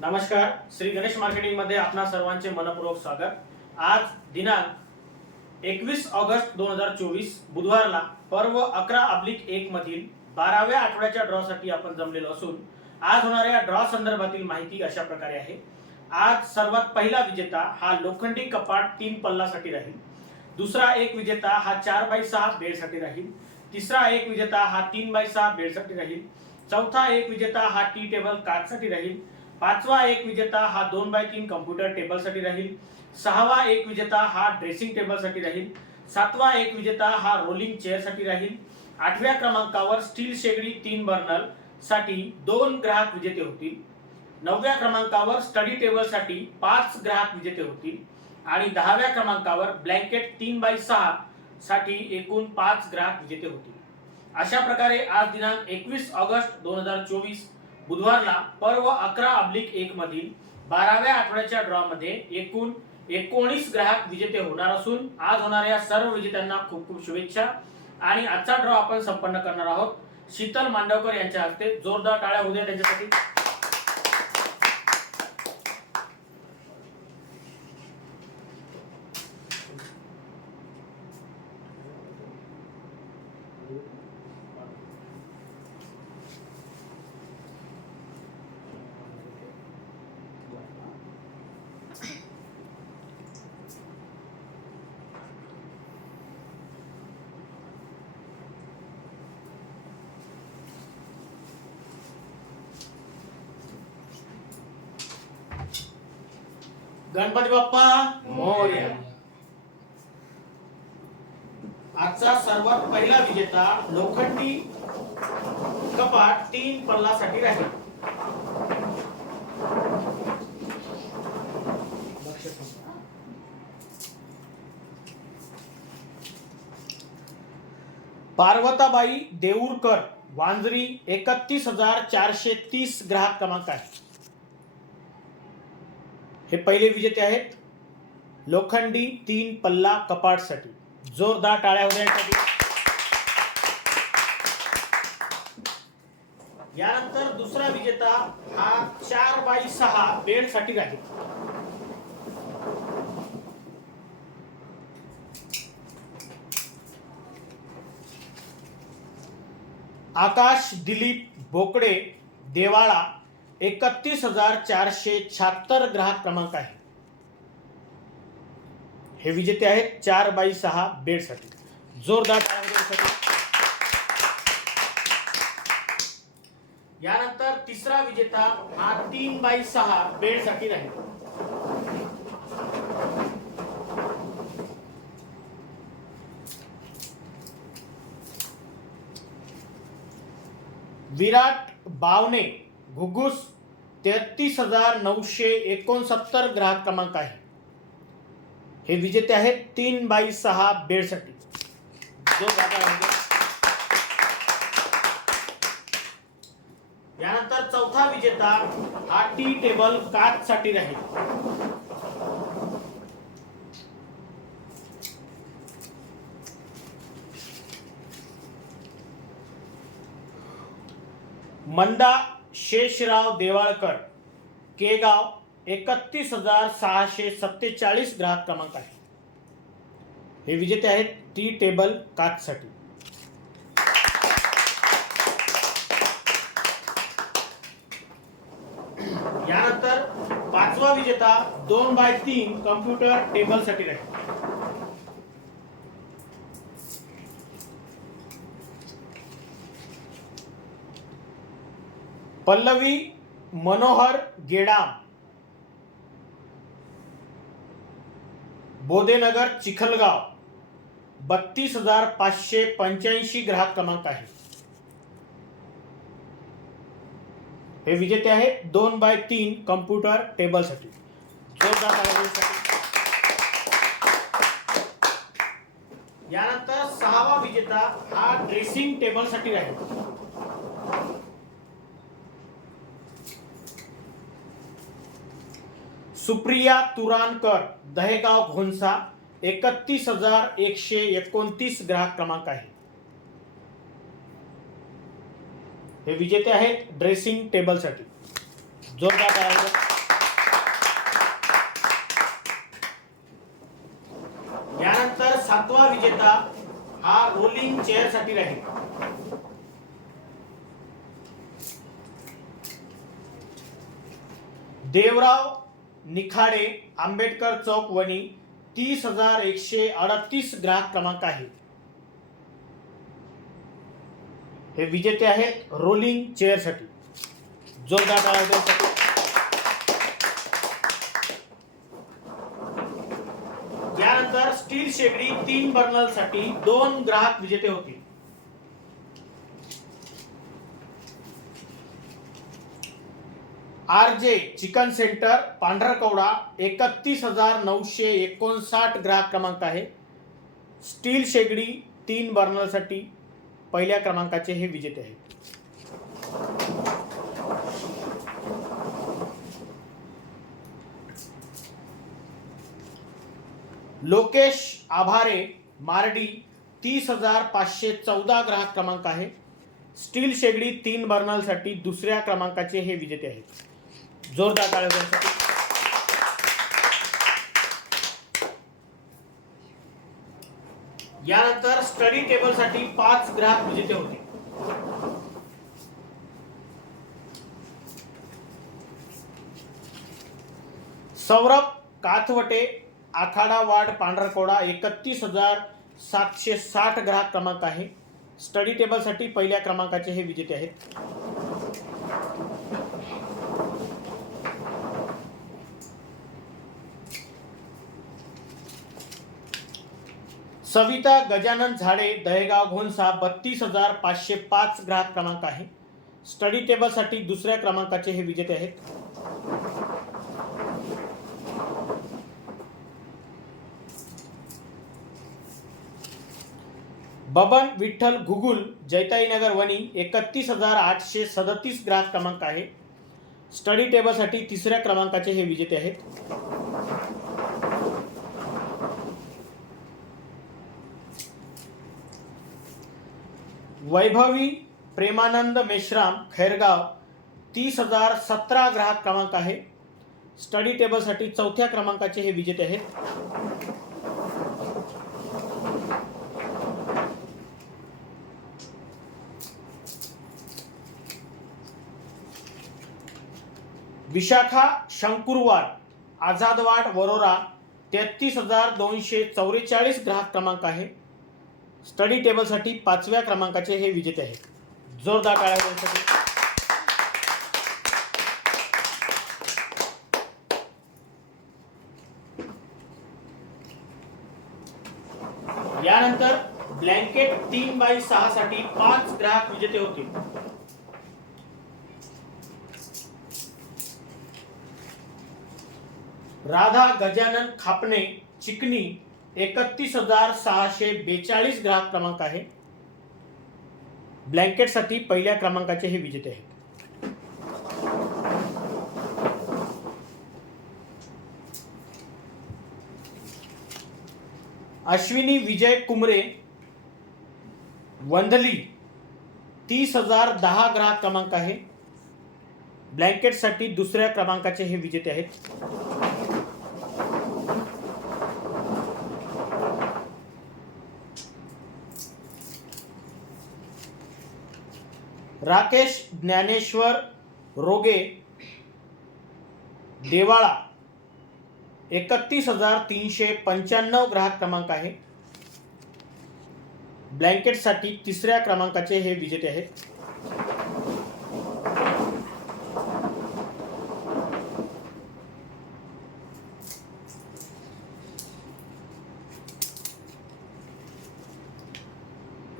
नमस्कार श्री गणेश मार्केटिंगमध्ये आपणा सर्वांचे मनपूर्वक स्वागत. आज दिनांक एकवीस ऑगस्ट दोन हजार चोवीस बुधवारला पर्व अकरा अब्लिक एक मधील बाराव्या आठवड्याच्या ड्रॉ साठी आपण जमलेलो असून आज होणाऱ्या ड्रॉ संदर्भातील माहिती अशा प्रकारे आहे. आज सर्वात पहिला विजेता हा लोखंडी कपाट तीन पल्लासाठी राहील. दुसरा एक विजेता हा चार बाय सहा बेडसाठी राहील. तिसरा एक विजेता हा तीन बाय सहा बेडसाठी राहील. चौथा एक विजेता हा टी टेबल काचसाठी राहील. पाचवा एक विजेता हा दोन बाय तीन कम्प्युटर टेबलसाठी राहील. सहावा एक विजेता हा ड्रेसिंग टेबलसाठी राहील. सातवा एक विजेता हा रोलिंग चेअरसाठी राहील. आठव्या क्रमांकावर स्टील शेगडी तीन बर्नरसाठी दोन ग्राहक विजेते होतील. नवव्या क्रमांकावर स्टडी टेबलसाठी पाच ग्राहक विजेते होतील. आणि दहाव्या क्रमांकावर ब्लँकेट तीन बाय सहा साठी एकूण पाच ग्राहक विजेते होतील. अशा प्रकारे आज दिनांक एकवीस ऑगस्ट दोन हजार चोवीस बुधवारला पर्व अकरा अब्लिक एक मधील बाराव्या आठवड्याच्या ड्रॉ मध्ये एकूण एकोणीस ग्राहक विजेते होणार असून आज होणाऱ्या सर्व विजेत्यांना खूप खूप शुभेच्छा. आणि आजचा ड्रॉ आपण संपन्न करणार आहोत. शीतल मांडवकर यांच्या हस्ते जोरदार टाळ्या होऊ द्या त्यांच्यासाठी. गणपती बाप्पा मोरया. आजचा सर्वात पहिला विजेता लोखंडी कपाट तीन पल्लासाठी राहील. पार्वताबाई देऊरकर वांजरी एकतीस हजार चारशे तीस ग्राहक क्रमांक आहे. हे पहिले विजेते आहेत. लोखंडी तीन पल्ला कपाटसाठी. जोरदार टाळ्या होण्यासाठी यानंतर दुसरा विजेता हा चार बाय सहा बेडसाठी आकाश दिलीप बोकडे देवाळा एकतीस हजार चारशे शहात्तर ग्राहक क्रमांक आहे. हे विजेते आहेत चार बाय सहा बेडसाठी. जोरदार यानंतर तिसरा विजेता हा तीन बाय सहा बेडसाठी राहील विराट बावने घुगुस तेहतीस हजार नऊशे एकोणसत्तर ग्राहक क्रमांक आहे. हे विजेते आहेत तीन बाई सहा बेडसाठी. जो यानंतर चौथा विजेता हा टी टेबल काच साठी राहील. मंदा शेषराव देवाळकर केगाव एकतीस हजार सहाशे सत्तेचाळीस ग्राहक क्रमांक आहे. हे विजेते आहेत टी टेबल काचसाठी. यानंतर पाचवा विजेता दोन बाय तीन कम्प्युटर टेबलसाठी राहील. पल्लवी मनोहर गेडाम. बोदेनगर चिखलगाव. बत्तीस हजार पाचशे पंच्याऐंशी ग्राहक क्रमांक आहे. हे विजेते आहेत दोन बाय तीन कम्प्युटर टेबलसाठी. यानंतर सहावा विजेता हा ड्रेसिंग टेबलसाठी राहील. सुप्रिया तुरानकर दहेगाव घोंसा एकतीस हजार एकशे एकोणतीस ग्राहक क्रमांक आहे. हे विजेते आहेत ड्रेसिंग टेबलसाठी जोरदार यानंतर सातवा विजेता हा रोलिंग चेअरसाठी राहील. देवराव निखाडे आंबेडकर चौक वणी तीस हजार एकशे अडतीस ग्राहक क्रमांक आहे हे विजेते आहेत रोलिंग चेअरसाठी. जोरदार यानंतर स्टील शेगडी तीन बर्नलसाठी दोन ग्राहक विजेते होतील. R J chicken centre Pandharkawada एकतीस हजार नऊशे एकोणसाठ ग्राहक क्रमांक आहे. स्टील शेगडी तीन बर्नरसाठी पहिल्या क्रमांकाचे हे विजेते आहेत. लोकेश आभारे मारडी तीस हजार पाचशे चौदा ग्राहक क्रमांक आहे. स्टील शेगडी तीन बर्नलसाठी दुसऱ्या क्रमांकाचे हे विजेते आहेत. जोरदार टाळ्या यानंतर स्टडी टेबलसाठी पाच ग्राहक विजेते होते. सौरभ काथवटे आखाडा वार्ड पांढरकोडा एकतीस हजार सातशे साठ ग्राहक क्रमांक आहे. स्टडी टेबलसाठी पहिल्या क्रमांकाचे हे विजेते आहेत. सविता गजानन झाडे दहेगाव घोणसा बत्तीस हजार पाचशे पाच ग्राहक क्रमांक आहे. स्टडी टेबलसाठी दुसऱ्या क्रमांकाचे हे विजेते आहेत. बबन विठ्ठल घुगुल जैताईनगर वणी एकतीस हजार आठशे सदतीस ग्राहक क्रमांक आहे. स्टडी टेबलसाठी तिसऱ्या क्रमांकाचे हे विजेते आहेत. वैभवी प्रेमानंद मेश्राम खैरगाव तीस हजार सतरा ग्राहक क्रमांक आहे. स्टडी टेबलसाठी चौथ्या क्रमांकाचे हे विजेते आहेत. विशाखा शंकुरवाड आझादवाड वरोरा तेहतीस हजार दोनशे चौवेचाळीस ग्राहक क्रमांक आहे. स्टडी टेबलसाठी पाचव्या क्रमांकाचे हे विजेते आहेत. जोरदार टाळ्या यानंतर ब्लँकेट तीन बाय सहा साठी पाच ग्राहक विजेते होतील राधा गजानन खापणे चिकनी एकतीस हजार सहाशे बेचाळीस ग्राहक क्रमांक आहे. ब्लँकेटसाठी पहिल्या क्रमांकाचे हे विजेते आहेत. अश्विनी विजय कुमरे वंधली तीस हजार दहा ग्राहक क्रमांक आहे. ब्लँकेटसाठी दुसऱ्या क्रमांकाचे हे विजेते आहेत. राकेश ज्ञानेश्वर रोगे देवाळा एकतीस हजार तीनशे पंच्याण्णव ग्राहक क्रमांक आहे. ब्लँकेटसाठी तिसऱ्या क्रमांकाचे हे विजेते आहेत.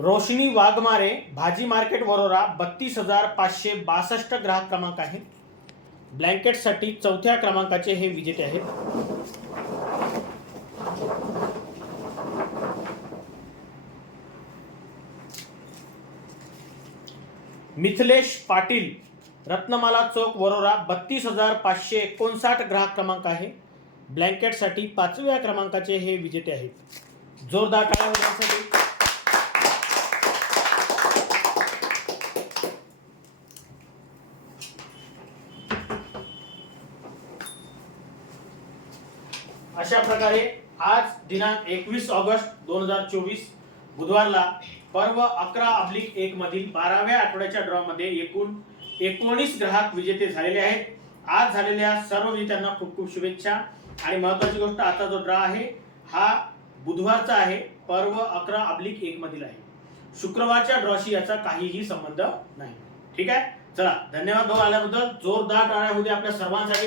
रोशनी वाघमारे भाजी मार्केट वरोरा बत्तीस हजार पाचशे बासष्ट ग्राहक क्रमांक आहे ब्लँकेटसाठी चौथ्या क्रमांकाचे हे विजेते आहेत. मिथिलेश पाटील रत्नमाला चौक वरोरा बत्तीस हजार पाचशे एकोणसाठ ग्राहक क्रमांक आहे. ब्लँकेटसाठी पाचव्या क्रमांकाचे हे विजेते आहेत. जोरदार टाळ्या अशा प्रकारे आज दिनांक एकवीस ऑगस्ट दोन हजार चोवीस बुधवारला पर्व अकरा अब्लिक एक मधील बाराव्या आठवड्याच्या ड्रॉमध्ये एकूण एकोणीस ग्राहक विजेते झालेले आहेत. आज झालेल्या सर्व विजेत्यांना खूप खूप शुभेच्छा. आणि महत्वाची गोष्ट आता जो ड्रॉ आहे हा बुधवारचा आहे. पर्व अकरा अब्लिक एक मधील आहे. शुक्रवारच्या ड्रॉशी याचा काहीही संबंध नाही. ठीक आहे? चला धन्यवाद भाऊ आल्याबद्दल. जोरदार टाळ्या होते आपल्या सर्वांसाठी.